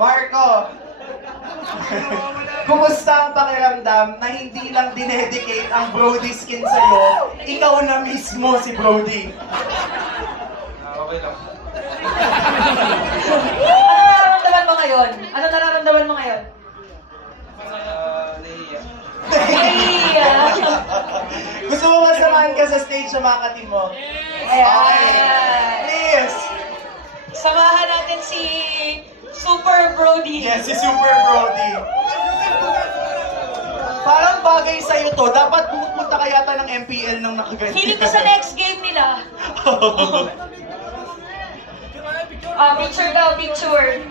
Marco, kumusta ang pakiramdam na hindi lang dinedicate ang Brody skin sa'yo, ikaw na mismo si Brody? Okay lang. Ano nararamdaman mo ngayon? Ano nararamdaman mo ngayon? Nahihiya. Ay, Gusto mo ba samahan ka sa stage sa mga ka-team mo? Okay. Please! Samahan natin si Super Brody. Yes, si Super Brody. Parang bagay sa'yo to. Dapat pupunta ka yata ng MPL nang nakaganyan. Feeling ko sa next game nila. Picture daw, picture.